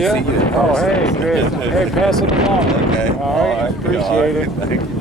See ya. See you. Oh, hey, good. Hey, pass it along. Okay. All right, appreciate it. Thank you.